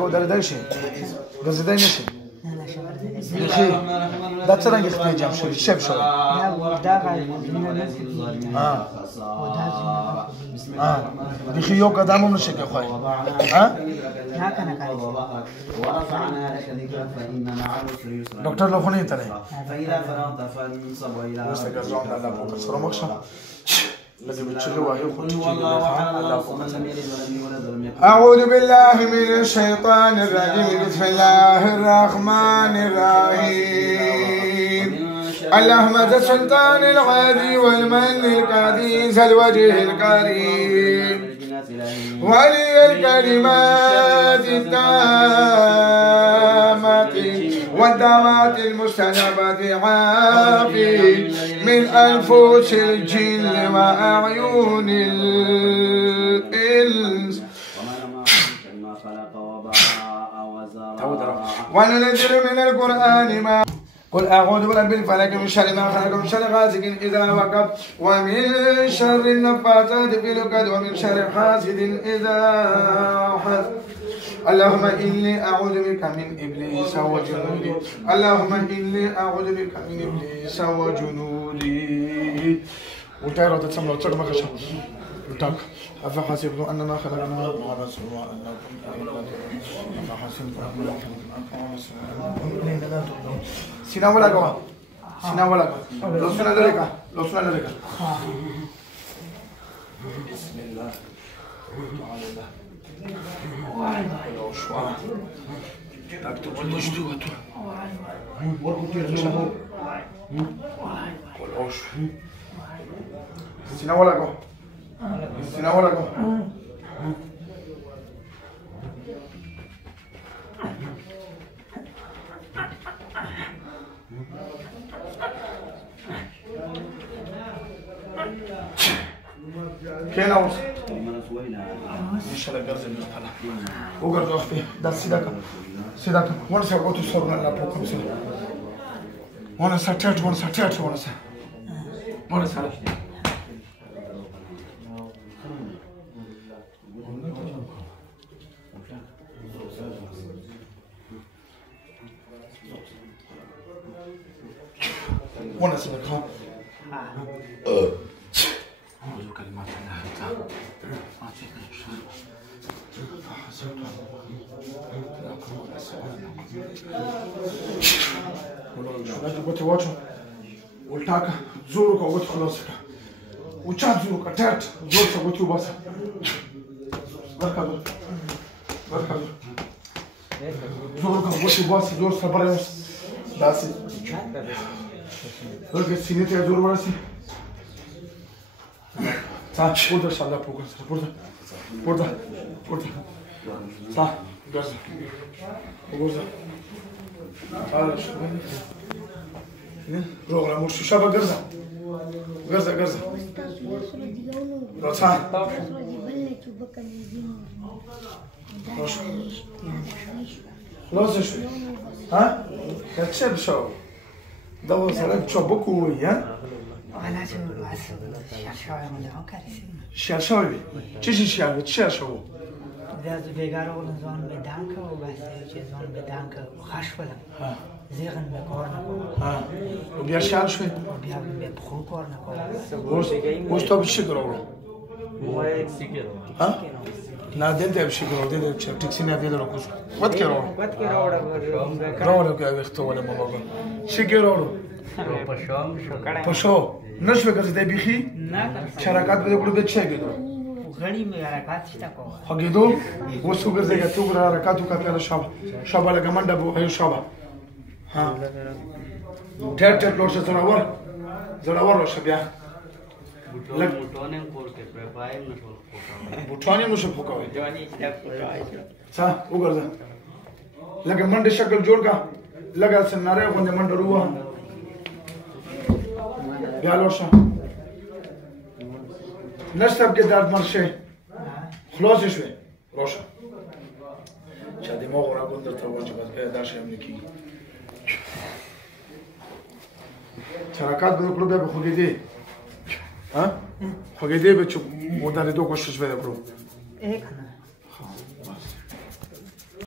ودردای شي ګرځېدای نه شي بیخي دا څرنګه خپل جام شوي شپ شوي بیخي یو قدم هم نشي کېښوی ډاکټر له خونې ته دی وروسته ګرځوم د الله په حکم سره مخ شه أعوذ بالله من الشيطان الرجيم بسم الله الرحمن الرحيم اللهم ذا السلطان العادي والمن القديس الوجه الكريم ولي الكلمات التامة والدعوات المستجابة عافي من أنفس الجن وأعين الإنس وننزل من القرآن ما قل أعوذ برب الفلق من شر ما خلق ومن شر غاسق إذا وقب ومن شر النفاثات في العقد ومن شر حاسد إذا حسد اللهم إني أعوذ بك من إبليس وجنوده اللهم إني أعوذ بك من إبليس وجنوده وتعالى تسمى وتسمى ما خشى وتاك أفحسبتم أنما خلقناكم عبثا وأنكم أفحسبتم أنما خلقناكم عبثا سينا ولا كما سينا ولا لو سنا ذلك لو سنا ذلك بسم الله تعالى الله اكتب المجدوة والعوش سينا ولا كما سينا ولا كما كين أوس إيش هذا جرز من الحلا وجرز أخفي ده سيدك وانا سأقول تصورنا لا بوكم سيد وانا ساتيت وانا سال وانا سيدك أعوذ بكلمات الله التامة وأعطيك الشر فحسبت شو واجو والتاك زورك أو تخلصك وشان زورك أتات زورك أو تبص بركة زورك أو تبص زور سبريوس داسي زورك سينيت يا زور وراسي صح burada şalla program burada صح جرزة تعال شو روغلا مش شابة جرزة صح خلاص شوي ها كتشب شو دور سلام شو بكوي ها ولا شو شرشاوي ولا كارثة شرشاوي چی شرشاوي شرشاوي ذات بيجارو نزون بدانكا وبس جزون بدانكا وخشفلا زيغن بكورنكو وبيا شرشاوي وبيا بخو كورنكو وش تو بشكرو ها نا دنده بشكرو دنده تكسينا ديال روكوس وات كيرو راولو كي اختو ولا مامو شكرو پشو نشوي ګرځېدای بیخي شراکت به وګړو به چي ګدو غړي مې حرکت شته کو هګېدو وسو ګرځېګا تو ګر حرکت وکړه شابه لګ منډه بو هيو شابه ها ټټ لور څه زړور شه بیا لګ بوټانې نو شو پوکاوي څه وګرځه لګ منډه شکل جوړ کا لګا سناره باندې منډه روه بیا لوشه نشتب که درد مرشه خلاص شوی روشه چه دماغ را گندر تا واجب از پیدا شم نکی حرکت بکنو بیا بخوگیدی ها خوگیدی به چوب مدر دو کوشش بده برو